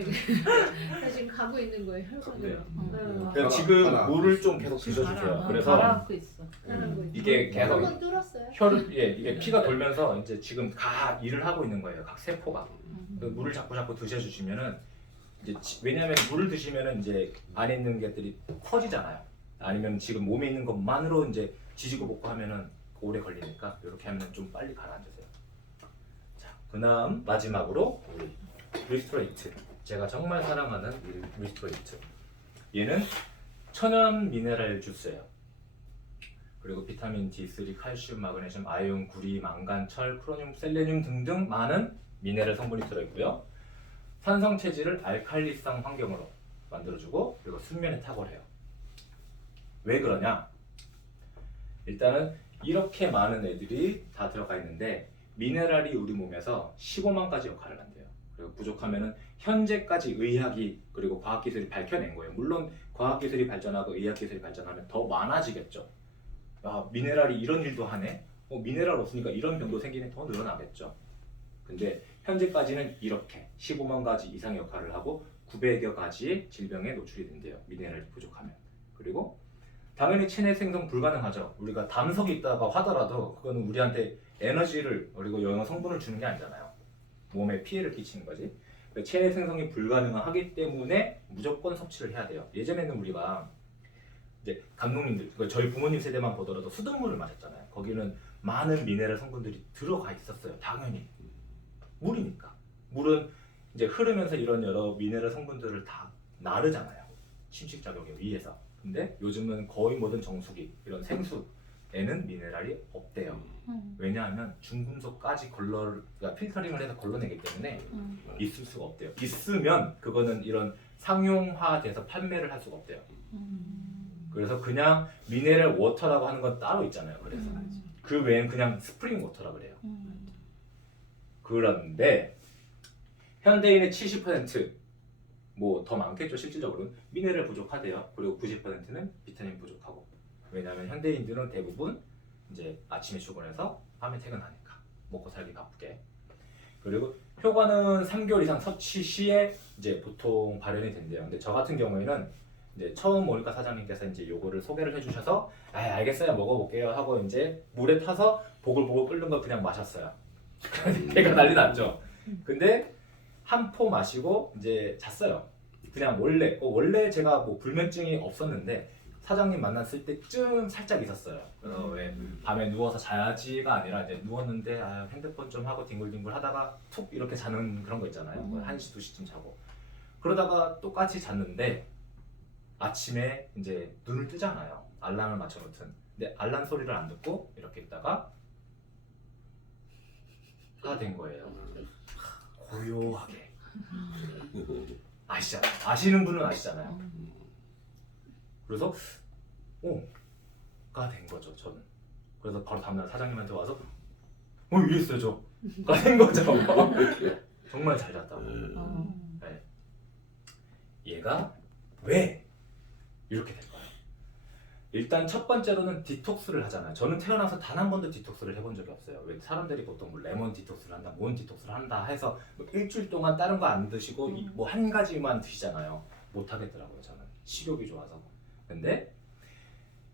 이게 나 지금 가고 있는 거예요 혈관으로. 그러니까 지금 물을 좀 계속 드셔주세요. 그래서 가라앉고 있어. 이게 계속 한번 뚫었어요. 이게 피가 돌면서 이제 지금 각 일을 하고 있는 거예요. 각 세포가. 물을 자꾸 드셔주시면은 이제 왜냐하면 물을 드시면은 이제 안에 있는 것들이 퍼지잖아요. 아니면 지금 몸에 있는 것만으로 이제 지지고 볶고 하면은 오래 걸리니까 이렇게 하면 좀 빨리 가라앉으세요. 자, 그다음 마지막으로 우리 리스토레이트. 제가 정말 사랑하는 리스토레이트. 얘는 천연 미네랄 주스예요. 그리고 비타민 D3, 칼슘, 마그네슘, 아연, 구리, 망간, 철, 크로뇽, 셀레늄 등등 많은 미네랄 성분이 들어있고요. 산성 체질을 알칼리성 환경으로 만들어주고 그리고 순면에 탁월해요. 왜 그러냐? 일단은 이렇게 많은 애들이 다 들어가 있는데 미네랄이 우리 몸에서 15만 가지 역할을 한대요. 그리고 부족하면은 현재까지 의학이 그리고 과학기술이 밝혀낸 거예요. 물론 과학기술이 발전하고 의학기술이 발전하면 더 많아지겠죠. 아, 미네랄이 이런 일도 하네? 미네랄 없으니까 이런 병도 생기네? 더 늘어나겠죠. 근데 현재까지는 이렇게 15만 가지 이상의 역할을 하고 900여 가지의 질병에 노출이 된대요. 미네랄이 부족하면. 그리고 당연히 체내 생성 불가능하죠. 우리가 담석이 있다고 하더라도 그거는 우리한테 에너지를 그리고 영양 성분을 주는 게 아니잖아요. 몸에 피해를 끼치는 거지. 체내 생성이 불가능하기 때문에 무조건 섭취를 해야 돼요. 예전에는 우리가 이제 감독님들, 저희 부모님 세대만 보더라도 수돗물을 마셨잖아요. 거기는 많은 미네랄 성분들이 들어가 있었어요. 당연히 물이니까. 물은 이제 흐르면서 이런 여러 미네랄 성분들을 다 나르잖아요. 침식작용에 의해서. 근데 요즘은 거의 모든 정수기, 이런 생수에는 미네랄이 없대요. 왜냐하면 중금속까지 그러니까 필터링을 해서 걸러내기 때문에 있을 수가 없대요. 있으면 그거는 이런 상용화돼서 판매를 할 수가 없대요. 그래서 그냥 미네랄 워터라고 하는 건 따로 있잖아요. 그래서 그 외엔 그냥 스프링 워터라 그래요. 그런데 현대인의 70% 뭐 더 많겠죠. 실질적으로는 미네랄 부족하대요. 그리고 90%는 비타민 부족하고. 왜냐하면 현대인들은 대부분 이제 아침에 출근해서 밤에 퇴근하니까 먹고 살기 바쁘게. 그리고 효과는 3개월 이상 섭취 시에 이제 보통 발현이 된대요. 근데 저 같은 경우에는 이제 처음 오니까 사장님께서 이제 요거를 소개를 해주셔서 아 알겠어요 먹어볼게요 하고 이제 물에 타서 보글보글 끓는 거 그냥 마셨어요. 배가 난리 났죠. 근데 한 포 마시고 이제 잤어요. 그냥 원래 제가 뭐 불면증이 없었는데 사장님 만났을 때쯤 살짝 있었어요. 그래서 왜 밤에 누워서 자야지가 아니라 이제 누웠는데 아, 핸드폰 좀 하고 뒹굴뒹굴 하다가 툭 이렇게 자는 그런 거 있잖아요. 1시, 2시쯤 자고. 그러다가 똑같이 잤는데 아침에 이제 눈을 뜨잖아요. 알람을 맞춰놓든. 근데 알람 소리를 안 듣고 이렇게 있다가 가 된 거예요. 고요하게. 아시잖아요. 아시는 분은 아시잖아요. 그래서 가 된 거죠. 저는. 그래서 바로 다음날 사장님한테 와서 이랬어요 저. 가 된 거죠. 정말 잘 잤다고. 네. 얘가 왜 이렇게 될까요? 일단 첫 번째로는 디톡스를 하잖아요. 저는 태어나서 단 한 번도 디톡스를 해본 적이 없어요. 왜 사람들이 보통 뭐 레몬 디톡스를 한다, 뭔 디톡스를 한다 해서 뭐 일주일 동안 다른 거 안 드시고 뭐 한 가지만 드시잖아요. 못 하겠더라고요. 저는 식욕이 좋아서. 근데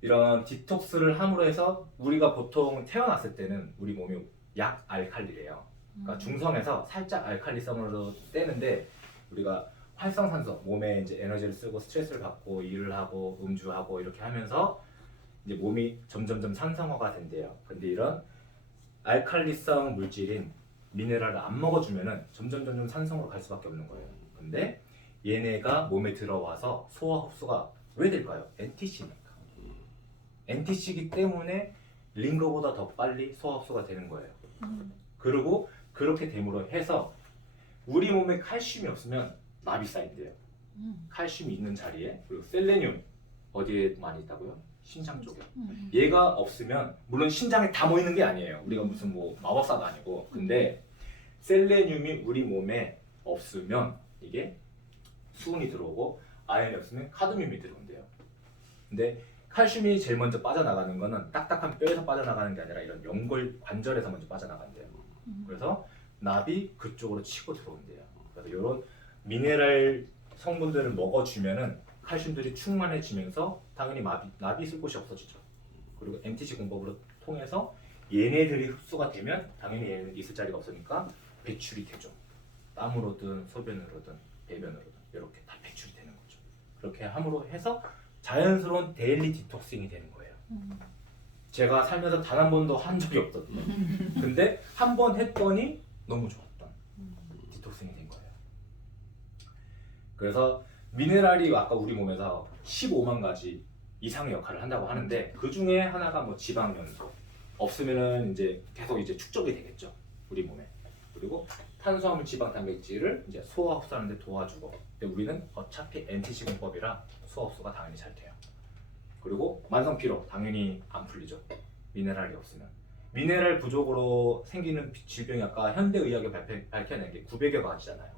이런 디톡스를 함으로 해서 우리가 보통 태어났을 때는 우리 몸이 약 알칼리래요. 그러니까 중성에서 살짝 알칼리성으로 떼는데 우리가 활성산소, 몸에 이제 에너지를 쓰고 스트레스를 받고 일을 하고 음주하고 이렇게 하면서 이제 몸이 점점점 산성화가 된대요. 근데 이런 알칼리성 물질인 미네랄을 안 먹어주면은 점점 산성으로 갈 수밖에 없는 거예요. 근데 얘네가 몸에 들어와서 소화 흡수가 왜 될까요? NTC니까. NTC이기 때문에 링거보다 더 빨리 소화 흡수가 되는 거예요. 그리고 그렇게 됨으로 해서 우리 몸에 칼슘이 없으면 납이 쌓인대요. 칼슘이 있는 자리에. 그리고 셀레늄 어디에 많이 있다고요? 신장 쪽에. 얘가 없으면 물론 신장에 다 모이는 게 아니에요. 우리가 무슨 뭐 마법사도 아니고. 근데 셀레늄이 우리 몸에 없으면 이게 수은이 들어오고 아연이 없으면 카드뮴이 들어온대요. 근데 칼슘이 제일 먼저 빠져나가는 거는 딱딱한 뼈에서 빠져나가는 게 아니라 이런 연골 관절에서 먼저 빠져나간대요. 그래서 납이 그쪽으로 치고 들어온대요. 그래서 이런 미네랄 성분들을 먹어주면은 칼슘들이 충만해지면서 당연히 납이 있을 곳이 없어지죠. 그리고 MTC 공법으로 통해서 얘네들이 흡수가 되면 당연히 얘는 있을 자리가 없으니까 배출이 되죠. 땀으로든 소변으로든 배변으로든 이렇게 다 배출이 되는 거죠. 그렇게 함으로 해서 자연스러운 데일리 디톡싱이 되는 거예요. 제가 살면서 단 한 번도 한 적이 없거든요. 근데 한 번 했더니 너무 좋았던 디톡싱이 된 거예요. 그래서 미네랄이 아까 우리 몸에서 15만 가지 이상의 역할을 한다고 하는데 그 중에 하나가 뭐 지방 연소 없으면은 이제 계속 이제 축적이 되겠죠 우리 몸에. 그리고 탄수화물, 지방, 단백질을 이제 소화 흡수하는데 도와주고. 근데 우리는 어차피 NTC 공법이라 소화 흡수가 당연히 잘 돼요. 그리고 만성 피로 당연히 안 풀리죠. 미네랄이 없으면. 미네랄 부족으로 생기는 질병이 아까 현대의학이 밝혀낸 게 900여 가지잖아요.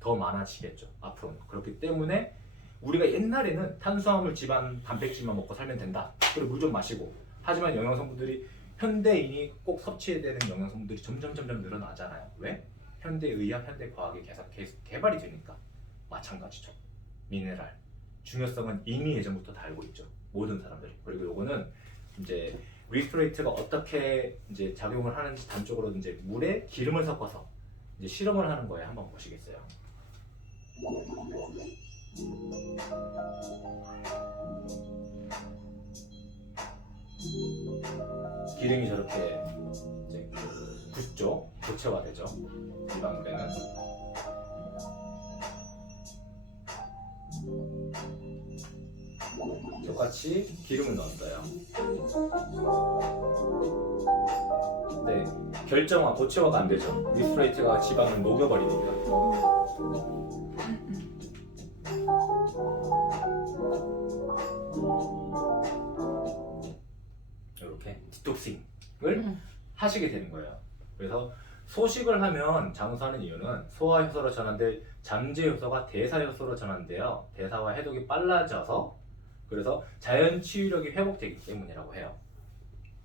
더 많아지겠죠 앞으로는. 그렇기 때문에 우리가 옛날에는 탄수화물, 지방, 단백질만 먹고 살면 된다. 그리고 물 좀 마시고. 하지만 영양성분들이 현대인이 꼭 섭취해야 되는 영양성분들이 점점 늘어나잖아요. 왜? 현대의학, 현대과학이 계속 개발이 되니까. 마찬가지죠. 미네랄 중요성은 이미 예전부터 다 알고 있죠. 모든 사람들이. 그리고 요거는 이제 리스토레이트가 어떻게 이제 작용을 하는지 단적으로 이제 물에 기름을 섞어서 이제 실험을 하는 거예요. 한번 보시겠어요? 기름이 저렇게 이제 굳죠? 고체화되죠. 일반 물에는. 똑같이 기름을 넣었어요. 네, 결정화, 고체화가 안 되죠. 리스토레이트가 지방을 녹여버리니까. 이렇게 디톡싱을 하시게 되는 거예요. 그래서 소식을 하면 장수하는 이유는 소화 효소로 전환될 잠재 효소가 대사 효소로 전환돼요. 대사와 해독이 빨라져서 그래서 자연 치유력이 회복되기 때문이라고 해요.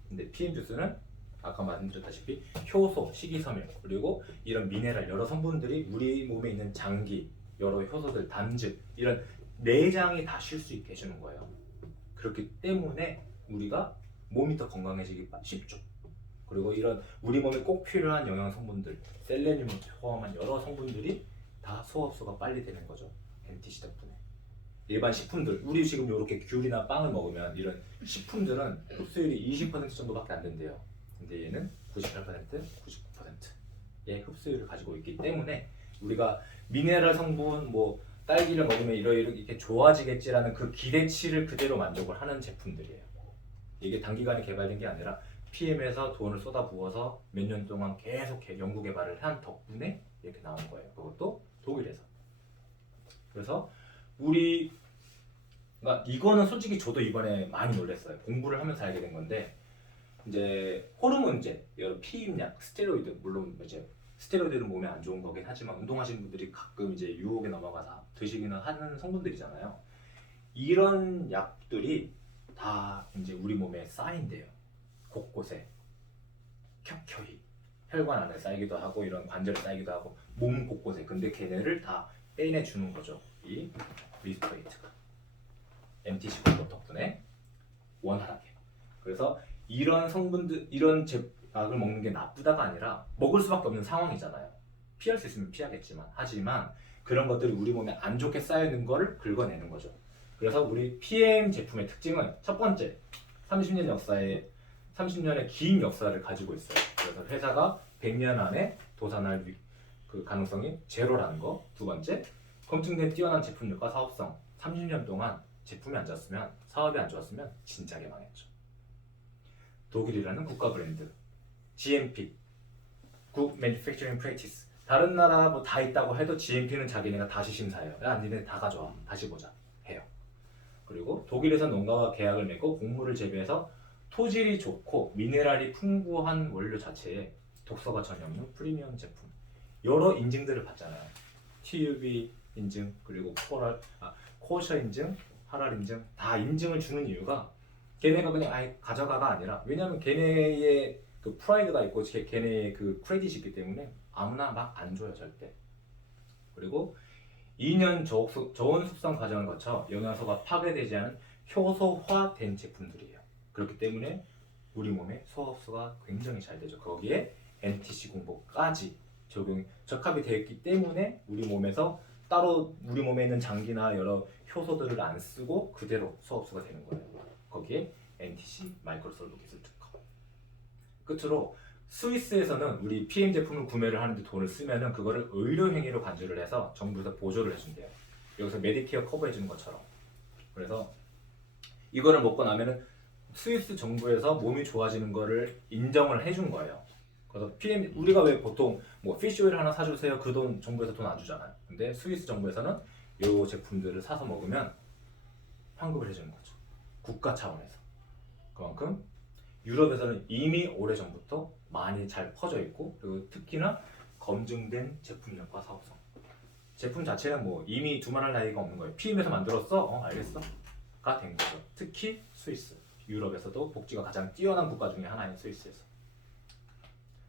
근데 PM 주스는 아까 말씀드렸다시피 효소, 식이섬유 그리고 이런 미네랄 여러 성분들이 우리 몸에 있는 장기, 여러 효소들, 담즙 이런 내장이 다 쉴 수 있게 해주는 거예요. 그렇기 때문에 우리가 몸이 더 건강해지기 쉽죠. 그리고 이런 우리 몸에 꼭 필요한 영양 성분들, 셀레늄을 포함한 여러 성분들이 다 소화 흡수가 빨리 되는 거죠. NTC 덕분에. 일반 식품들, 우리 지금 이렇게 귤이나 빵을 먹으면 이런 식품들은 흡수율이 20% 정도밖에 안 된대요. 근데 얘는 98%, 99%의 흡수율을 가지고 있기 때문에 우리가 미네랄 성분, 뭐 딸기를 먹으면 이렇게 좋아지겠지라는 그 기대치를 그대로 만족을 하는 제품들이에요. 이게 단기간에 개발된 게 아니라 PM에서 돈을 쏟아부어서 몇 년 동안 계속 연구 개발을 한 덕분에 이렇게 나온 거예요. 그것도 독일에서. 그래서 그러니까 이거는 솔직히 저도 이번에 많이 놀랐어요. 공부를 하면서 알게 된 건데 이제 호르몬제, 여러 피임약, 스테로이드 물론 이제 스테로이드는 몸에 안 좋은 거긴 하지만 운동하시는 분들이 가끔 이제 유혹에 넘어가서 드시기는 하는 성분들이잖아요. 이런 약들이 다 이제 우리 몸에 쌓인대요. 곳곳에 켜켜이 혈관 안에 쌓이기도 하고 이런 관절에 쌓이기도 하고 몸 곳곳에. 근데 걔네를 다 빼내주는 거죠. 이 리스토레이트가 MTC 공법 덕분에 원활하게. 그래서 이런 성분들, 이런 약을 먹는 게 나쁘다가 아니라 먹을 수밖에 없는 상황이잖아요. 피할 수 있으면 피하겠지만 하지만 그런 것들이 우리 몸에 안 좋게 쌓여있는 거를 긁어내는 거죠. 그래서 우리 PM 제품의 특징은 첫 번째 30년의 긴 역사를 가지고 있어요. 그래서 회사가 100년 안에 도산할 그 가능성이 제로라는 거. 두 번째, 검증된 뛰어난 제품력과 사업성. 30년 동안 제품이 안 좋았으면, 사업이 안 좋았으면 진작에 망했죠. 독일이라는 국가 브랜드, GMP, Good Manufacturing Practice. 다른 나라 뭐 다 있다고 해도 GMP는 자기네가 다시 심사해요. 야, 니네 다 가져와, 다시 보자 해요. 그리고 독일에서 농가와 계약을 맺고 곡물을 재배해서 토질이 좋고 미네랄이 풍부한 원료 자체에 독소가 전혀 없는 프리미엄 제품. 여러 인증들을 받잖아요. TUV 인증, 그리고 코셔 인증, 하랄 인증, 다 인증을 주는 이유가 걔네가 그냥 아예 가져가가 아니라, 왜냐면 걔네의 그 프라이드가 있고 걔네의 그 크레딧이 있기 때문에 아무나 막 안 줘요 절대. 그리고 2년 저온 숙성 과정을 거쳐 영양소가 파괴되지 않은 효소화된 제품들이에요. 그렇기 때문에 우리 몸에 소화 흡수가 굉장히 잘 되죠. 거기에 NTC 공복까지 적합이 되어 있기 때문에 우리 몸에서 따로 우리 몸에 있는 장기나 여러 효소들을 안 쓰고 그대로 소화 흡수가 되는 거예요. 거기에 NTC 마이크로솔로 기술 특허. 끝으로 스위스에서는 우리 PM 제품을 구매를 하는데 돈을 쓰면은 그거를 의료 행위로 간주를 해서 정부에서 보조를 해준대요. 여기서 메디케어 커버해 주는 것처럼. 그래서 이거를 먹고 나면은 스위스 정부에서 몸이 좋아지는 거를 인정을 해준 거예요. 그래서 PM 우리가 왜 보통 뭐 피쉬오일 하나 사주세요 그 돈 정부에서 돈 안 주잖아요. 근데 스위스 정부에서는 이 제품들을 사서 먹으면 환급을 해주는 거죠. 국가 차원에서. 그만큼 유럽에서는 이미 오래전부터 많이 잘 퍼져 있고 그리고 특히나 검증된 제품력과 사업성. 제품 자체는 뭐 이미 두말할 나위가 없는 거예요. PM에서 만들었어? 알겠어? 가 된 거죠. 특히 스위스. 유럽에서도 복지가 가장 뛰어난 국가 중에 하나인 스위스에서.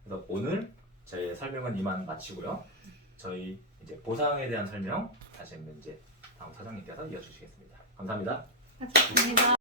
그래서 오늘 저의 설명은 이만 마치고요. 저희 이제 보상에 대한 설명 다시 한번 이제 다음 사장님께서 이어주시겠습니다. 감사합니다. 감사합니다.